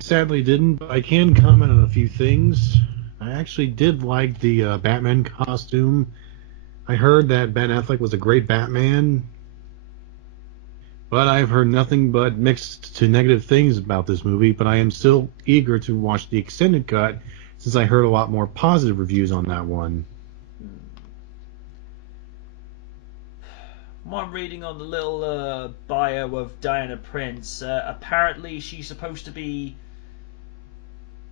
sadly didn't, but I can comment on a few things. I actually did like the Batman costume. I heard that Ben Affleck was a great Batman, but I've heard nothing but mixed to negative things about this movie. But I am still eager to watch the extended cut since I heard a lot more positive reviews on that one. What I'm reading on the little bio of Diana Prince, apparently she's supposed to be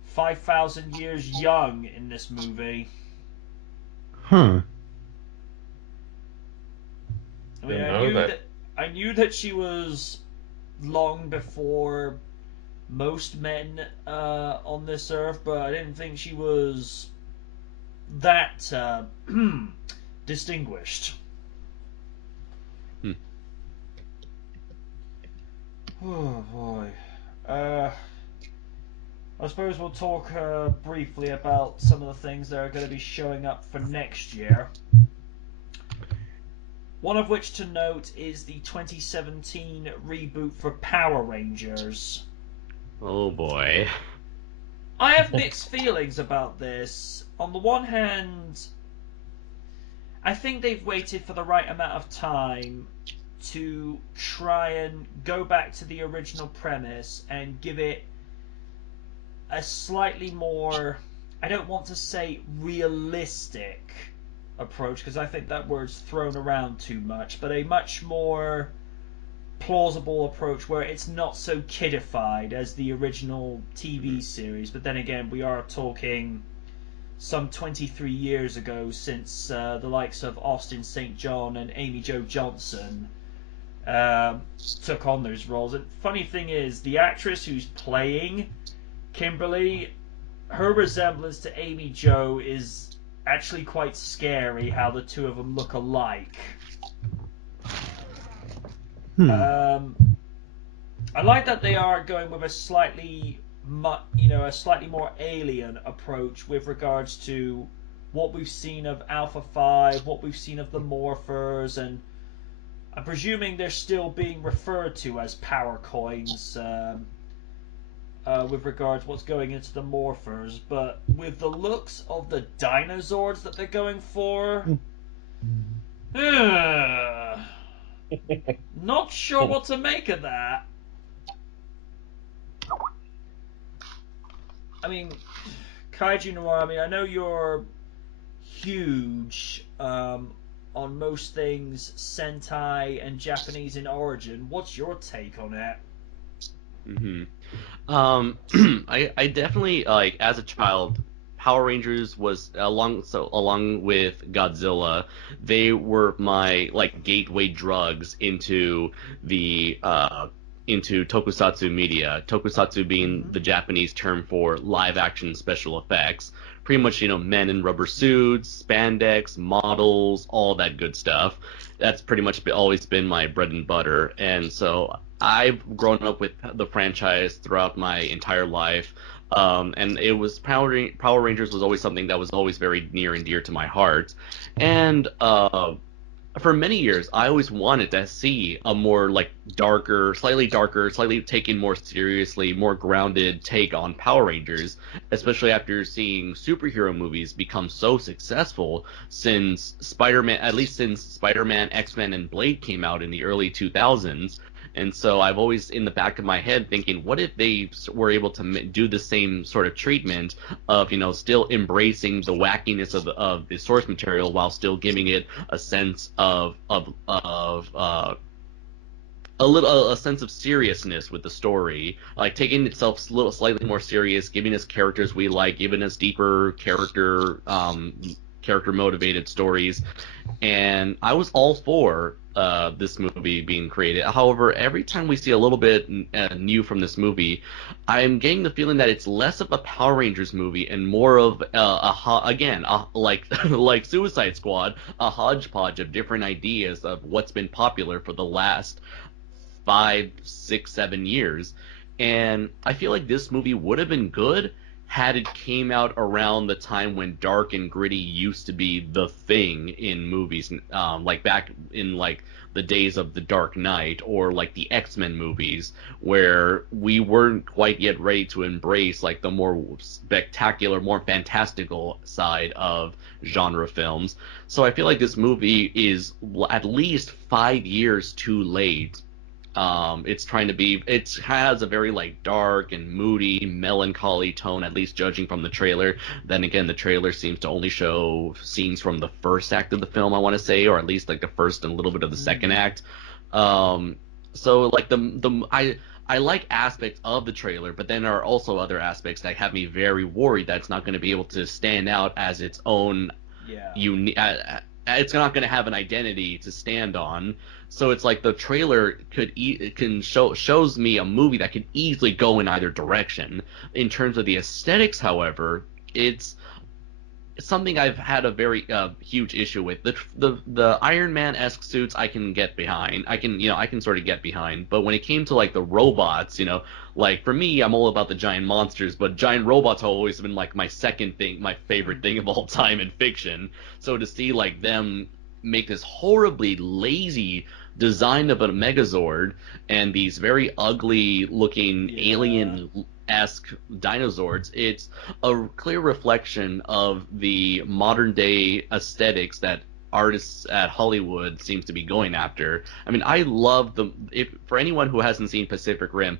5,000 years young in this movie. Huh. I mean, Didn't know that. I knew that she was long before most men on this earth, but I didn't think she was that distinguished. Hmm. Oh boy. I suppose we'll talk briefly about some of the things that are going to be showing up for next year. One of which to note is the 2017 reboot for Power Rangers. Oh boy. I have mixed feelings about this. On the one hand, I think they've waited for the right amount of time to try and go back to the original premise and give it a slightly more, I don't want to say realistic approach because I think that word's thrown around too much, but a much more plausible approach where it's not so kidified as the original TV series. But then again, we are talking some 23 years ago since the likes of Austin St. John and Amy Jo Johnson took on those roles. And funny thing is, the actress who's playing Kimberly, her resemblance to Amy Jo is actually quite scary, how the two of them look alike. I like that they are going with a slightly more alien approach with regards to what we've seen of Alpha 5, what we've seen of the Morphers, and I'm presuming they're still being referred to as power coins with regards to what's going into the Morphers, but with the looks of the dinosaurs that they're going for, not sure what to make of that. I mean, Kaiju Noir, I mean, I know you're huge on most things Sentai and Japanese in origin. What's your take on it? Hmm. I definitely like as a child, Power Rangers was along with Godzilla, they were my like gateway drugs into tokusatsu media. Tokusatsu being the Japanese term for live action special effects. Pretty much, men in rubber suits, spandex, models, all that good stuff. That's pretty much always been my bread and butter. And so I've grown up with the franchise throughout my entire life. And it was Power Rangers was always something that was always very near and dear to my heart. And for many years, I always wanted to see a more like darker, slightly taken more seriously, more grounded take on Power Rangers, especially after seeing superhero movies become so successful since Spider-Man, at least since Spider-Man, X-Men, and Blade came out in the early 2000s. And so I've always in the back of my head thinking, what if they were able to do the same sort of treatment of, still embracing the wackiness of the source material while still giving it a sense of a sense of seriousness with the story, like taking itself a little slightly more serious, giving us characters we like, giving us deeper character motivated stories, and I was all for this movie being created. However, every time we see a little bit new from this movie, I'm getting the feeling that it's less of a Power Rangers movie and more of like like Suicide Squad, a hodgepodge of different ideas of what's been popular for the last 5, 6, 7 years. And I feel like this movie would have been good had it came out around the time when dark and gritty used to be the thing in movies, like back in like the days of the Dark Knight or like the X-Men movies, where we weren't quite yet ready to embrace like the more spectacular, more fantastical side of genre films. So I feel like this movie is at least 5 years too late. It's trying to be, it has a very like dark and moody, melancholy tone, at least judging from the trailer. Then again, the trailer seems to only show scenes from the first act of the film, I want to say, or at least like the first and a little bit of the second act. So like I like aspects of the trailer, but then there are also other aspects that have me very worried that it's not going to be able to stand out as its own unique. It's not going to have an identity to stand on. So it's like the trailer shows me a movie that could easily go in either direction. In terms of the aesthetics, however, it's something I've had a very huge issue with. The Iron Man-esque suits I can get behind. I can sort of get behind. But when it came to like the robots, like for me, I'm all about the giant monsters, but giant robots have always been like my second thing, my favorite thing of all time in fiction. So to see like them make this horribly lazy design of a Megazord and these very ugly looking alien-esque dinosaurs, it's a clear reflection of the modern day aesthetics that artists at Hollywood seems to be going after. I mean, I love for anyone who hasn't seen Pacific Rim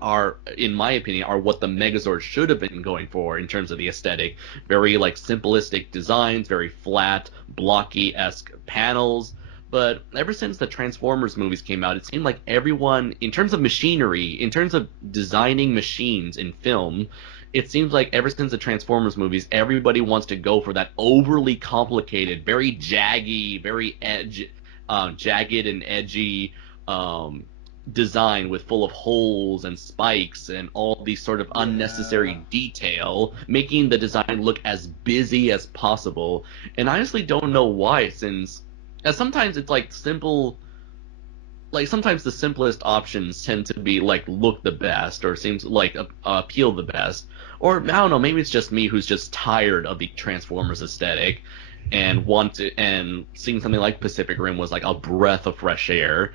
are, in my opinion, are what the Megazord should have been going for in terms of the aesthetic. Very like simplistic designs, very flat, blocky-esque panels. But ever since the Transformers movies came out, it seemed like everyone, in terms of machinery, in terms of designing machines in film, it seems like ever since the Transformers movies, everybody wants to go for that overly complicated, very jaggy, very jagged and edgy design with full of holes and spikes and all these sort of unnecessary detail, making the design look as busy as possible. And I honestly don't know why, since sometimes it's like simple, like sometimes the simplest options tend to be like look the best or seems like appeal the best. Or I don't know, maybe it's just me who's just tired of the Transformers aesthetic and and seeing something like Pacific Rim was like a breath of fresh air.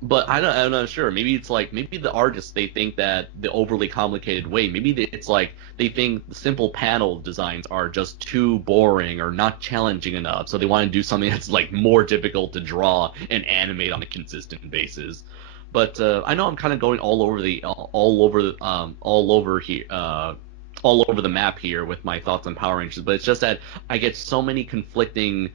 But I'm not sure. Maybe it's like, maybe the artists, they think that the overly complicated way, it's like they think the simple panel designs are just too boring or not challenging enough, so they want to do something that's like more difficult to draw and animate on a consistent basis. But I know I'm kind of going all over the map here with my thoughts on Power Rangers, but it's just that I get so many conflicting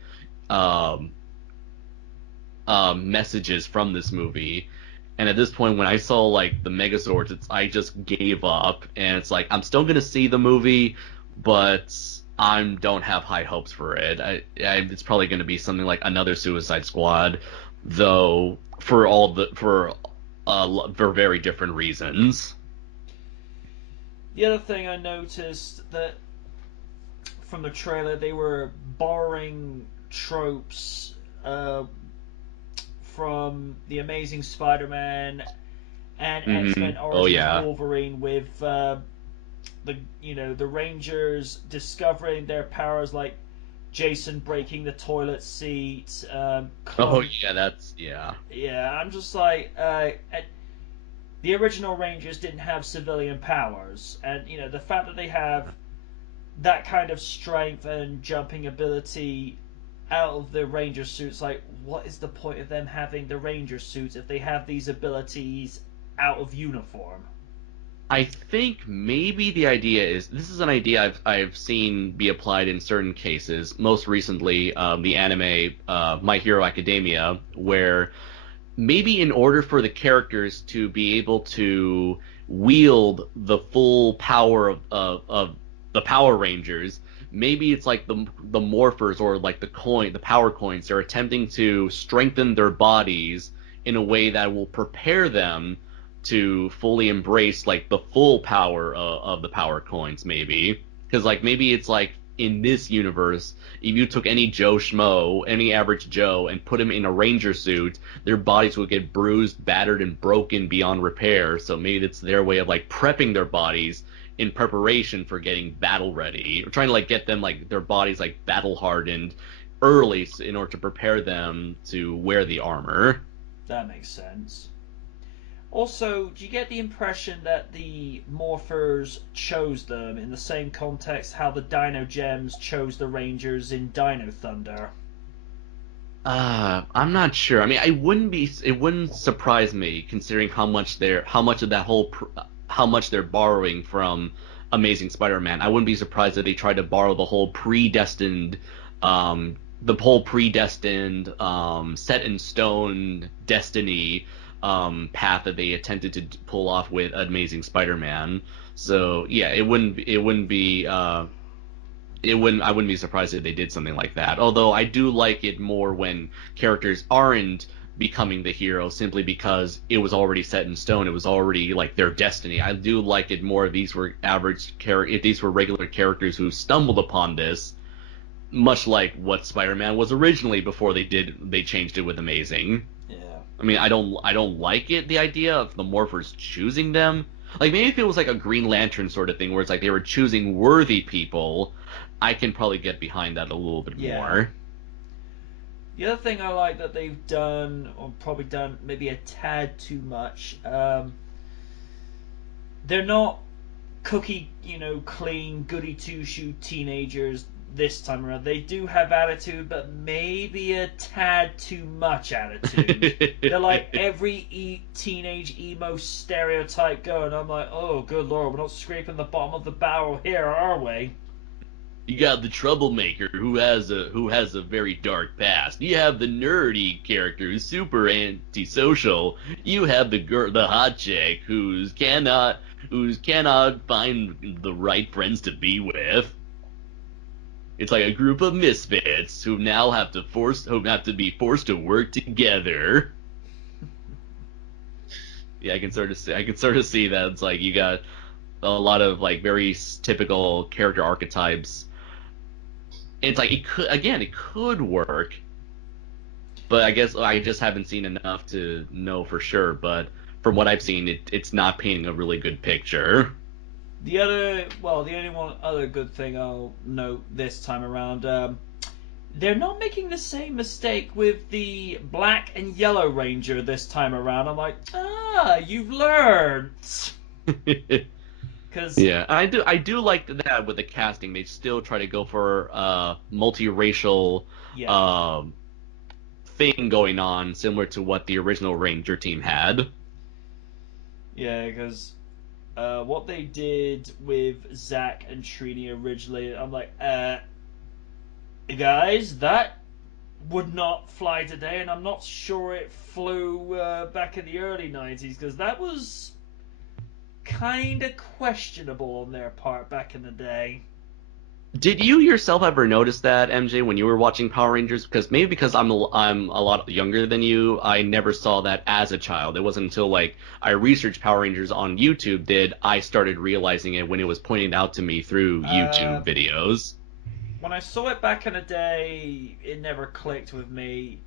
messages from this movie, and at this point when I saw like the Megazords, I just gave up, and it's like I'm still gonna see the movie, but I don't have high hopes for it. It's probably gonna be something like another Suicide Squad, though for very different reasons. The other thing I noticed that from the trailer, they were borrowing tropes from the Amazing Spider-Man and X-Men Origins Wolverine, with the Rangers discovering their powers, like Jason breaking the toilet seat. I'm just like, the original Rangers didn't have civilian powers, and the fact that they have that kind of strength and jumping ability out of the Ranger suits, like, what is the point of them having the Ranger suits if they have these abilities out of uniform? I think maybe the idea is, this is an idea I've seen be applied in certain cases. Most recently, the anime My Hero Academia, where maybe in order for the characters to be able to wield the full power of the Power Rangers, maybe it's like the morphers, or like the power coins, they're attempting to strengthen their bodies in a way that will prepare them to fully embrace like the full power of the power coins, maybe. Because like maybe it's like in this universe, if you took any Joe Schmo, any average Joe, and put him in a Ranger suit, their bodies would get bruised, battered, and broken beyond repair. So maybe it's their way of like prepping their bodies in preparation for getting battle ready, or trying to like get them like their bodies like battle hardened early in order to prepare them to wear the armor. That makes sense. Also, do you get the impression that the Morphers chose them in the same context how the Dino Gems chose the Rangers in Dino Thunder? I'm not sure. I mean, it wouldn't surprise me considering how much how much they're borrowing from Amazing Spider-Man. I wouldn't be surprised if they tried to borrow the whole predestined, set in stone destiny path that they attempted to pull off with Amazing Spider-Man. So yeah, I wouldn't be surprised if they did something like that. Although I do like it more when characters aren't becoming the hero simply because it was already set in stone. It was already like their destiny. I do like it more if these were if these were regular characters who stumbled upon this, much like what Spider-Man was originally before they changed it with Amazing. Yeah. I mean, I don't like the idea of the Morphers choosing them. Like, maybe if it was like a Green Lantern sort of thing, where it's like they were choosing worthy people, I can probably get behind that a little bit more. The other thing I like that they've done, or probably done maybe a tad too much, they're not cookie, clean, goody two-shoe teenagers this time around. They do have attitude, but maybe a tad too much attitude. They're like every teenage emo stereotype going. I'm like, oh, good lord, we're not scraping the bottom of the barrel here, are we? You got the troublemaker who has a very dark past. You have the nerdy character who's super antisocial. You have the hot chick who cannot find the right friends to be with. It's like a group of misfits who now have to be forced to work together. Yeah, I can sort of see that. It's like you got a lot of like very typical character archetypes. And it's like it could work, but I guess I just haven't seen enough to know for sure. But from what I've seen, it's not painting a really good picture. The only one other good thing I'll note this time around, they're not making the same mistake with the black and yellow Ranger this time around. I'm like, you've learned. Yeah, I do like that with the casting. They still try to go for multiracial thing going on, similar to what the original Ranger team had. Yeah, because what they did with Zack and Trini originally, I'm like, guys, that would not fly today, and I'm not sure it flew back in the early 90s, because that was kind of questionable on their part back in the day. Did you yourself ever notice that, MJ, when you were watching Power Rangers? Because I'm a lot younger than you, I never saw that as a child. It wasn't until like I researched Power Rangers on YouTube that I started realizing it when it was pointed out to me through YouTube videos. When I saw it back in the day, it never clicked with me.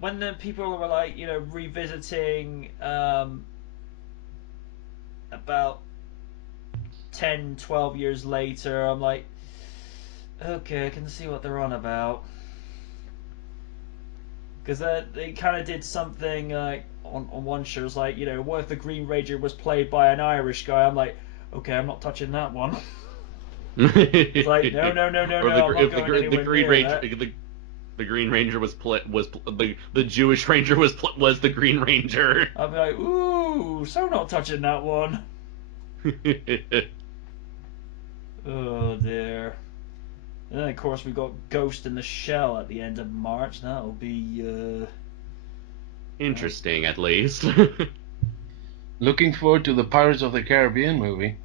When the people were like, revisiting about 10, 12 years later, I'm like, okay, I can see what they're on about. Because they kind of did something like on one show, it's like, what if the Green Ranger was played by an Irish guy? I'm like, okay, I'm not touching that one. It's like, no, I'm not going anywhere near that. The Green Ranger the Jewish Ranger was the Green Ranger. I'll be like, ooh, so not touching that one. Oh dear. And then of course we got Ghost in the Shell at the end of March. That'll be interesting, at least. Looking forward to the Pirates of the Caribbean movie.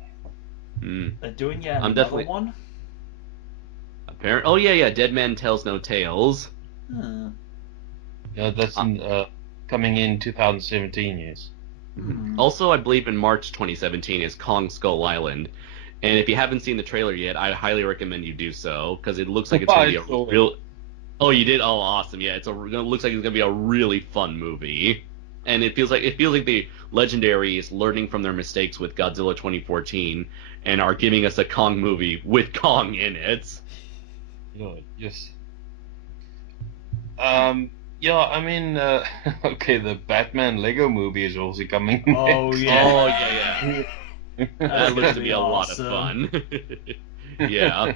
They're doing another one. Oh yeah, Dead Man Tells No Tales. Yeah, that's coming in 2017. Yes. Also, I believe in March 2017 is Kong Skull Island, and if you haven't seen the trailer yet, I highly recommend you do so because it looks like it's gonna be a real. Oh, you did? Oh, awesome! Yeah, it looks like it's gonna be a really fun movie, and it feels like Legendary is learning from their mistakes with Godzilla 2014 and are giving us a Kong movie with Kong in it. Yes. Yeah, I mean, okay, the Batman Lego movie is also coming Oh, next. yeah. Oh, yeah. That That's looks gonna to be a lot of awesome. fun. Yeah.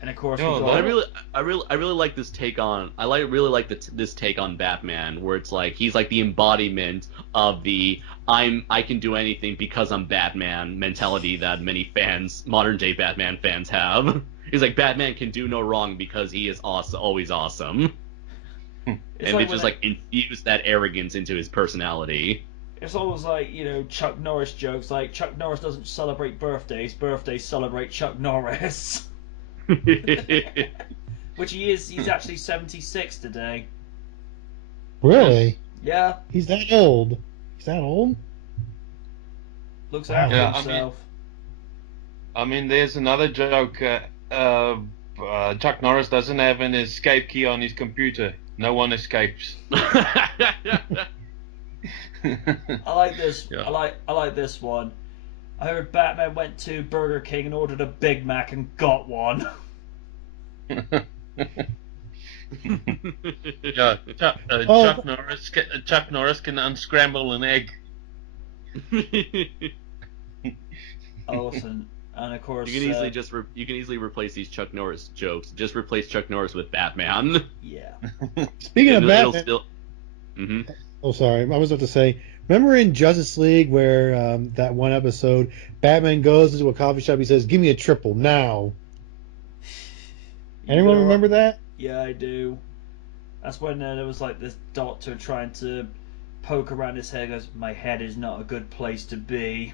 And of course, No, we But got... I really like this take on. Really like this take on Batman, where it's like he's like the embodiment of the I can do anything because I'm Batman mentality that many modern day Batman fans have. He's like Batman can do no wrong because he is awesome, always awesome, It's and like they just like infuse that arrogance into his personality. It's almost like, Chuck Norris jokes, like Chuck Norris doesn't celebrate birthdays, birthdays celebrate Chuck Norris. Which he's actually 76 today. Really? Yeah, He's that old? He's that old? looks after Yeah, himself. I mean, there's another joke. Chuck Norris doesn't have an escape key on his computer. No one escapes. I like this. Yeah. I like this one. I heard Batman went to Burger King and ordered a Big Mac and got one. Yeah, Chuck Norris can unscramble an egg. Awesome. And of course, You can easily replace these Chuck Norris jokes. Just replace Chuck Norris with Batman. yeah. Speaking of It'll Batman, still. Mm-hmm. oh sorry, I was about to say. Remember in Justice League where that one episode, Batman goes into a coffee shop. He says, "Give me a triple now." Anyone remember that? Yeah, I do. That's when there was like this doctor trying to poke around his head. Goes, "My head is not a good place to be."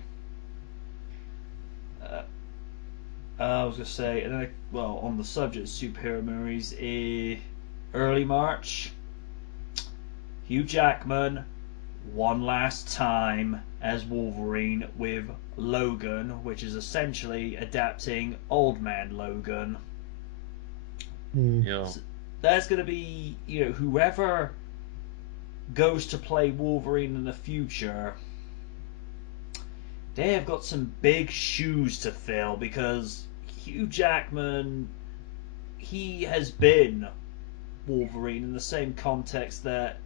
I was gonna say, and then, well, on the subject of superhero movies, early March, Hugh Jackman, one last time as Wolverine with Logan, which is essentially adapting Old Man Logan. Hmm. Yeah. There's going to be, whoever goes to play Wolverine in the future, they have got some big shoes to fill because Hugh Jackman, he has been Wolverine in the same context that,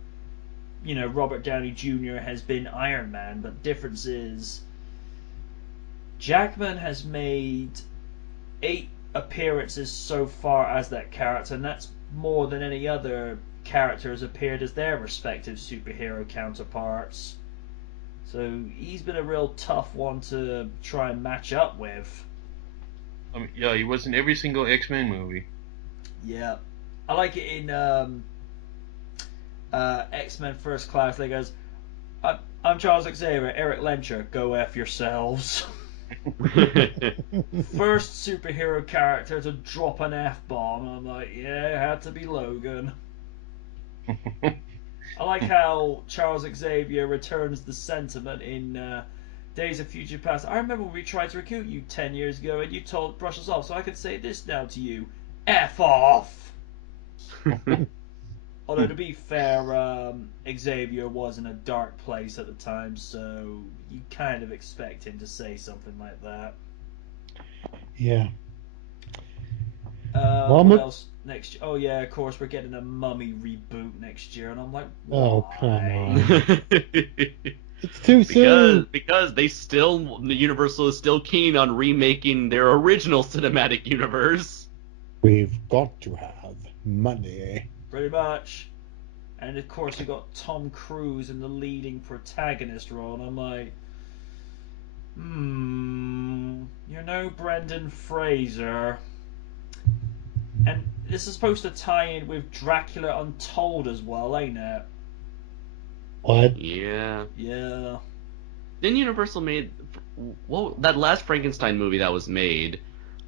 Robert Downey Jr. has been Iron Man, but the difference is Jackman has made 8 appearances so far as that character, and that's more than any other character has appeared as their respective superhero counterparts. So he's been a real tough one to try and match up with. I mean, yeah, he was in every single X-Men movie. Yeah. I like it in X-Men First Class. They goes, I'm Charles Xavier, Eric Lencher, go F yourselves. First superhero character to drop an F-bomb. I'm like, yeah, it had to be Logan. I like how Charles Xavier returns the sentiment in Days of Future Past. I remember when we tried to recruit you 10 years ago and you told brush us off, so I could say this now to you. F off! Although to be fair, Xavier was in a dark place at the time, so you kind of expect him to say something like that. Yeah. What else next year? Oh yeah, of course we're getting a Mummy reboot next year, and I'm like, why? Oh, come on. It's too soon. Because Universal is still keen on remaking their original cinematic universe. We've got to have money. Pretty much. And of course you got Tom Cruise in the leading protagonist role, and I'm like, you're no Brendan Fraser. And this is supposed to tie in with Dracula Untold as well, ain't it? What? Yeah. Yeah. Then Universal made that last Frankenstein movie that was made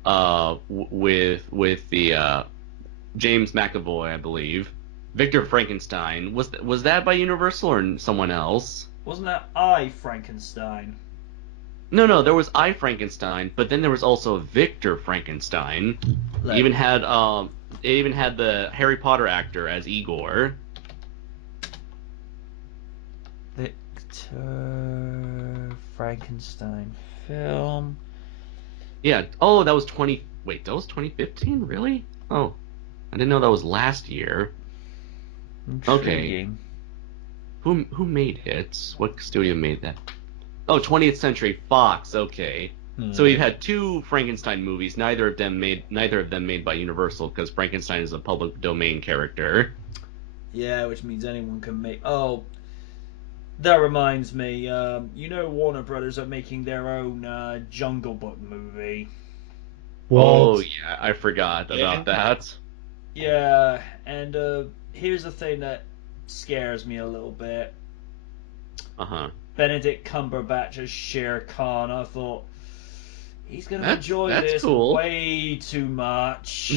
with the James McAvoy, I believe. Victor Frankenstein. Was that by Universal or someone else? Wasn't that I, Frankenstein? No, there was I, Frankenstein, but then there was also Victor Frankenstein. It even had the Harry Potter actor as Igor. director, Frankenstein film. Yeah. Oh, that was 20. Wait, that was 2015. Really? Oh, I didn't know that was last year. Intriguing. Who made Hits? What studio made that? Oh, 20th Century Fox. Okay. So we've had two Frankenstein movies, neither of them made by Universal, because Frankenstein is a public domain character. Yeah, which means anyone can make. Oh, that reminds me. You know, Warner Brothers are making their own Jungle Book movie. Oh yeah, I forgot about that. Yeah, and here's the thing that scares me a little bit. Benedict Cumberbatch as Shere Khan. I thought he's gonna enjoy this cool. way too much.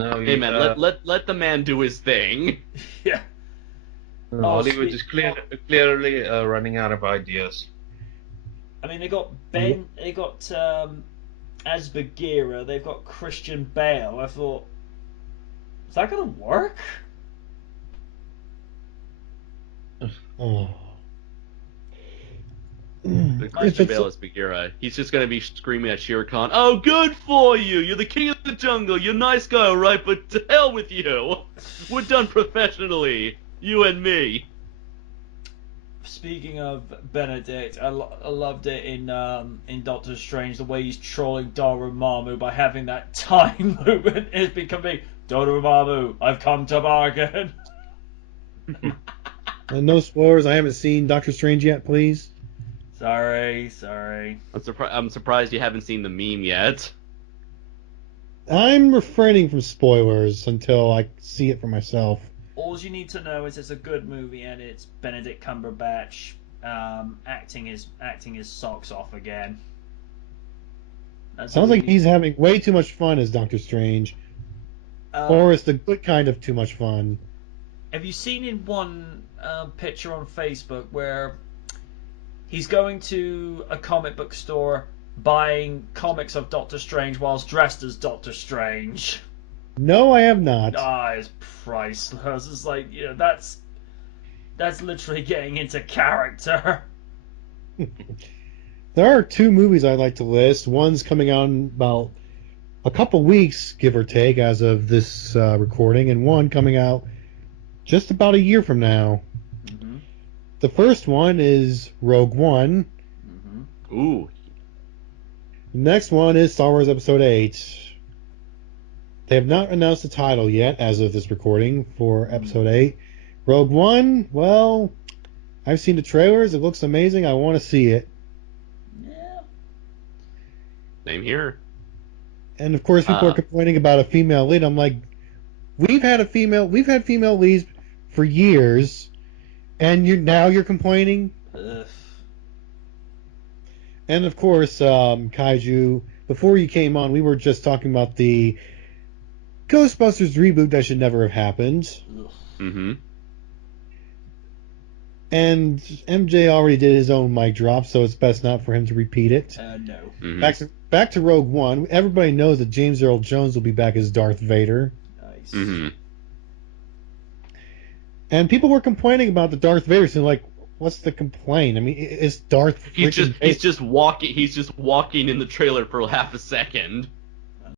No, hey man, let the man do his thing. Yeah. Hollywood is clearly running out of ideas. I mean, they got as Bagheera, they've got Christian Bale. I thought, is that gonna work? Oh. Christian Bale is Bagheera. He's just gonna be screaming at Shere Khan, "Oh, good for you! You're the king of the jungle. You're a nice guy, all right? But to hell with you. We're done professionally. You and me." Speaking of Benedict, I loved it in Doctor Strange, the way he's trolling Dormammu by having that time loop and it's becoming Dormammu, I've come to bargain. No spoilers. I haven't seen Doctor Strange yet. Please. Sorry. I'm surprised you haven't seen the meme yet. I'm refraining from spoilers until I see it for myself. All you need to know is it's a good movie and it's Benedict Cumberbatch acting his socks off again. Sounds like he's having way too much fun as Doctor Strange, or it's the good kind of too much fun. Have you seen in one picture on Facebook where he's going to a comic book store buying comics of Doctor Strange whilst dressed as Doctor Strange? No, I have not. It's priceless. It's like, that's literally getting into character. There are two movies I'd like to list. One's coming out in about a couple weeks, give or take, as of this recording, and one coming out just about a year from now. Mm-hmm. The first one is Rogue One. Mm-hmm. Ooh. The next one is Star Wars Episode 8. They have not announced the title yet, as of this recording, for Episode 8. Rogue One, well, I've seen the trailers. It looks amazing. I want to see it. Yeah. Same here. And of course, people are complaining about a female lead. I'm like, we've had female leads for years, and now you're complaining. Ugh. And of course, Kaiju. Before you came on, we were just talking about the Ghostbusters reboot that should never have happened. Mm-hmm. And MJ already did his own mic drop, so it's best not for him to repeat it. No. Mm-hmm. Back to Rogue One. Everybody knows that James Earl Jones will be back as Darth Vader. Nice. Mm-hmm. And people were complaining about the Darth Vader scene, like, what's the complaint? I mean, it's Darth. He's just walking in the trailer for half a second.